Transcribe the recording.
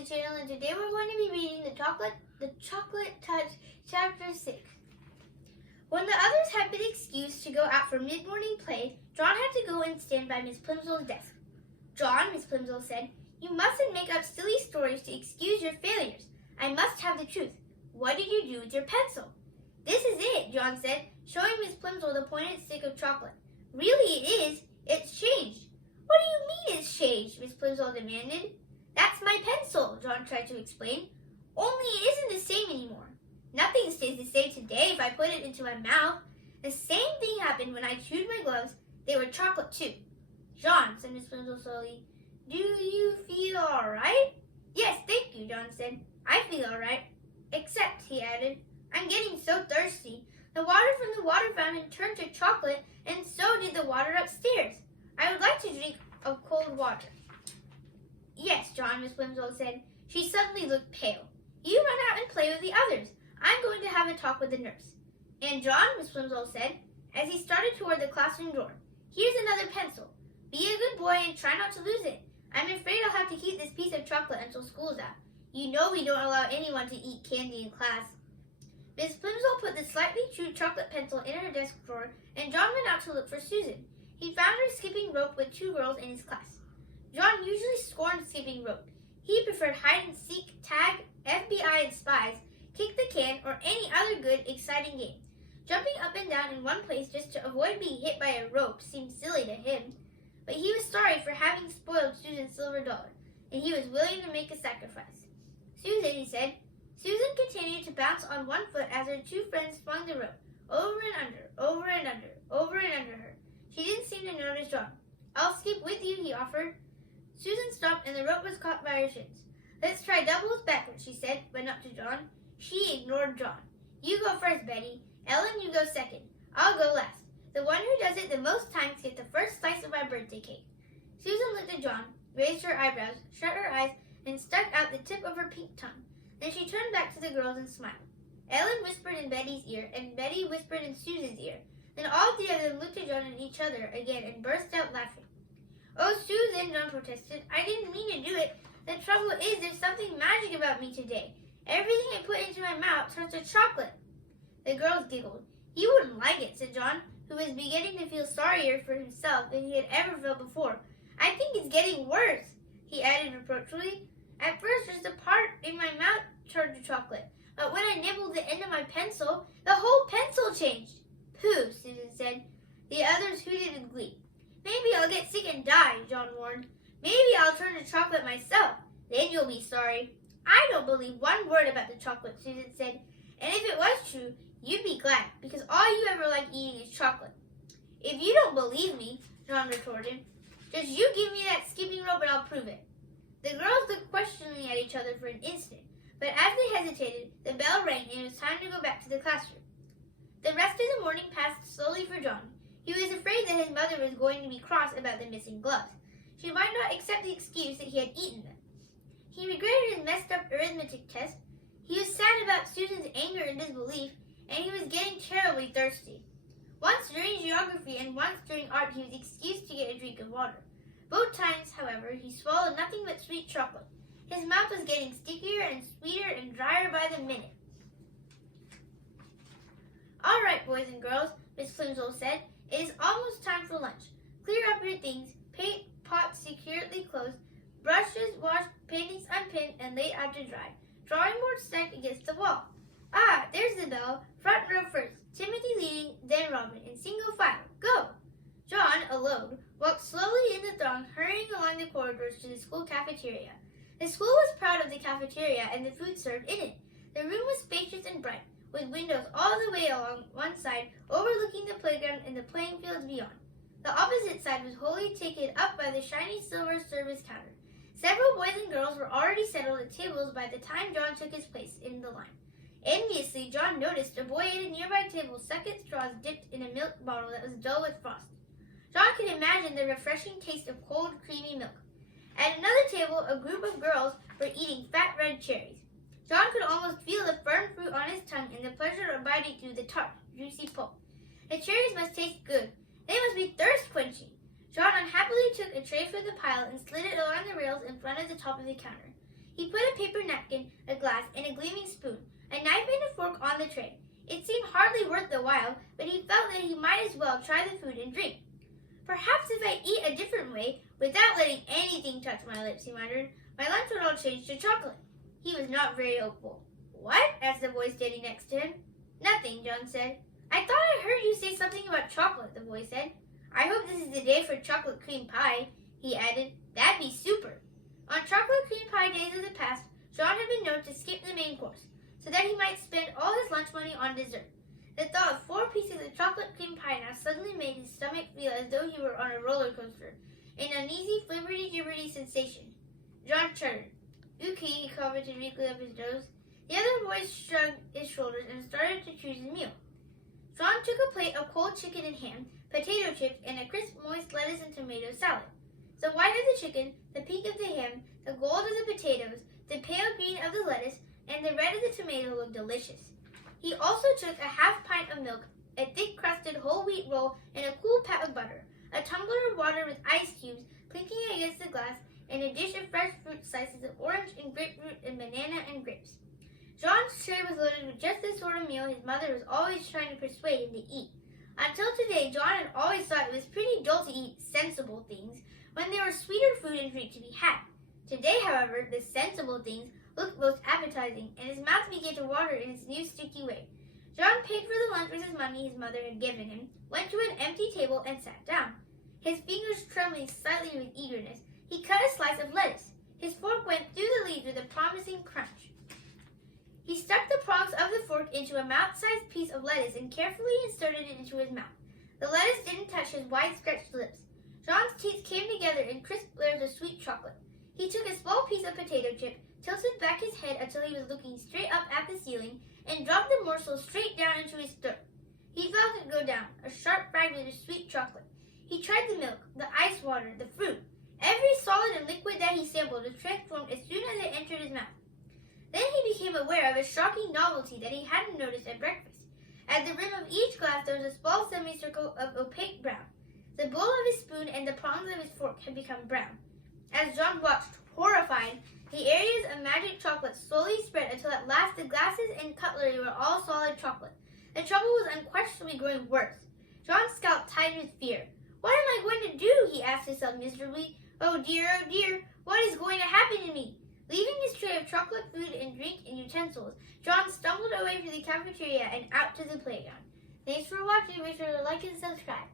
the channel, and today we're going to be reading the Chocolate Touch, Chapter 6. When the others had been excused to go out for mid-morning play, John had to go and stand by Miss Plimsoll's desk. "John," Miss Plimsoll said, "you mustn't make up silly stories to excuse your failures. I must have the truth. What did you do with your pencil?" "This is it," John said, showing Miss Plimsoll the pointed stick of chocolate. "Really it is. It's changed." "What do you mean it's changed?" Miss Plimsoll demanded. "That's my pencil," John tried to explain. "Only it isn't the same anymore. Nothing stays the same today if I put it into my mouth. The same thing happened when I chewed my gloves. They were chocolate too." "John," said Miss Plimsoll slowly, "do you feel all right?" "Yes, thank you," John said. "I feel all right. Except," he added, "I'm getting so thirsty. The water from the water fountain turned to chocolate, and so did the water upstairs. I would like to drink of cold water." "Yes, John," Miss Plimsoll said. She suddenly looked pale. "You run out and play with the others. I'm going to have a talk with the nurse." "And John," Miss Plimsoll said, as he started toward the classroom door, "here's another pencil. Be a good boy and try not to lose it. I'm afraid I'll have to keep this piece of chocolate until school's out. You know we don't allow anyone to eat candy in class." Miss Plimsoll put the slightly chewed chocolate pencil in her desk drawer, and John went out to look for Susan. He found her skipping rope with two girls in his class. John usually scorned skipping rope. He preferred hide-and-seek, tag, FBI and spies, kick the can, or any other good, exciting game. Jumping up and down in one place just to avoid being hit by a rope seemed silly to him, but he was sorry for having spoiled Susan's silver dollar, and he was willing to make a sacrifice. "Susan," he said. Susan continued to bounce on one foot as her two friends swung the rope, over and under, over and under, over and under her. She didn't seem to notice John. "I'll skip with you," he offered. Susan stopped and the rope was caught by her shins. "Let's try doubles backwards," she said, but not to John. She ignored John. "You go first, Betty. Ellen, you go second. I'll go last. The one who does it the most times gets the first slice of my birthday cake." Susan looked at John, raised her eyebrows, shut her eyes, and stuck out the tip of her pink tongue. Then she turned back to the girls and smiled. Ellen whispered in Betty's ear, and Betty whispered in Susan's ear. Then all three of them looked at John and each other again and burst out laughing. "Oh, Susan," John protested, "I didn't mean to do it. The trouble is there's something magic about me today. Everything I put into my mouth turns to chocolate." The girls giggled. "You wouldn't like it," said John, who was beginning to feel sorrier for himself than he had ever felt before. "I think it's getting worse," he added reproachfully. "At first, just a part in my mouth turned to chocolate, but when I nibbled the end of my pencil, the whole pencil changed." "Pooh," Susan said. The others hooted with glee. "Maybe I'll get sick and die," John warned. "Maybe I'll turn to chocolate myself. Then you'll be sorry." "I don't believe one word about the chocolate," Susan said. "And if it was true, you'd be glad, because all you ever like eating is chocolate." "If you don't believe me," John retorted, "just you give me that skipping rope and I'll prove it." The girls looked questioningly at each other for an instant, but as they hesitated, the bell rang and it was time to go back to the classroom. The rest of the morning passed slowly for John. He was afraid that his mother was going to be cross about the missing gloves. She might not accept the excuse that he had eaten them. He regretted his messed up arithmetic test. He was sad about Susan's anger and disbelief, and he was getting terribly thirsty. Once during geography and once during art he was excused to get a drink of water. Both times, however, he swallowed nothing but sweet chocolate. His mouth was getting stickier and sweeter and drier by the minute. "All right, boys and girls," Miss Plimsoll said. "It is almost time for lunch. Clear up your things, paint pots securely closed, brushes washed, paintings unpinned and laid out to dry, drawing boards stacked against the wall. Ah, there's the bell. Front row first, Timothy leading, then Robin, in single file. Go!" John, alone, walked slowly in the throng, hurrying along the corridors to the school cafeteria. The school was proud of the cafeteria and the food served in it. The room was spacious and bright, with windows all the way along one side, overlooking the playground and the playing fields beyond. The opposite side was wholly taken up by the shiny silver service counter. Several boys and girls were already settled at tables by the time John took his place in the line. Enviously, John noticed a boy at a nearby table suck at straws dipped in a milk bottle that was dull with frost. John could imagine the refreshing taste of cold, creamy milk. At another table, a group of girls were eating fat red cherries. John could almost feel the firm fruit on his tongue and the pleasure of biting through the tart, juicy pulp. The cherries must taste good. They must be thirst-quenching. John unhappily took a tray from the pile and slid it along the rails in front of the top of the counter. He put a paper napkin, a glass, and a gleaming spoon, a knife and a fork on the tray. It seemed hardly worth the while, but he felt that he might as well try the food and drink. Perhaps if I eat a different way, without letting anything touch my lips, he muttered, my lunch would all change to chocolate. He was not very hopeful. What? Asked the boy standing next to him. Nothing, John said. I thought I heard you say something about chocolate, the boy said. I hope this is the day for chocolate cream pie, he added. That'd be super. On chocolate cream pie days of the past, John had been known to skip the main course, so that he might spend all his lunch money on dessert. The thought of 4 pieces of chocolate cream pie now suddenly made his stomach feel as though he were on a roller coaster, an uneasy, flibberty-gibberty sensation. John shuddered. Okay, he commented, wrinkling up his nose. The other boy shrugged his shoulders and started to choose his meal. John took a plate of cold chicken and ham, potato chips, and a crisp, moist lettuce and tomato salad. The white of the chicken, the pink of the ham, the gold of the potatoes, the pale green of the lettuce, and the red of the tomato looked delicious. He also took a half pint of milk, a thick-crusted whole wheat roll, and a cool pat of butter, a tumbler of water with ice cubes clinking against the glass, and a dish of fresh fruit slices of orange and grapefruit and banana and grapes. John's tray was loaded with just the sort of meal his mother was always trying to persuade him to eat. Until today, John had always thought it was pretty dull to eat sensible things when there was sweeter food and drink to be had. Today, however, the sensible things looked most appetizing, and his mouth began to water in its new sticky way. John paid for the lunch with his money his mother had given him, went to an empty table, and sat down. His fingers trembling slightly with eagerness, he cut a slice of lettuce. His fork went through the leaves with a promising crunch. He stuck the prongs of the fork into a mouth-sized piece of lettuce and carefully inserted it into his mouth. The lettuce didn't touch his wide, stretched lips. John's teeth came together in crisp layers of sweet chocolate. He took a small piece of potato chip, tilted back his head until he was looking straight up at the ceiling, and dropped the morsel straight down into his throat. He felt it go down, a sharp fragment of sweet chocolate. He tried the milk, the ice water, the fruit. Every solid and liquid that he sampled was transformed as soon as it entered his mouth. Then he became aware of a shocking novelty that he hadn't noticed at breakfast. At the rim of each glass there was a small semicircle of opaque brown. The bowl of his spoon and the prongs of his fork had become brown. As John watched, horrified, the areas of magic chocolate slowly spread until at last the glasses and cutlery were all solid chocolate. The trouble was unquestionably growing worse. John's scalp tightened with fear. What am I going to do? He asked himself miserably. Oh dear, what is going to happen to me? Leaving his tray of chocolate food and drink and utensils, John stumbled away from the cafeteria and out to the playground. Thanks for watching. Make sure to like and subscribe.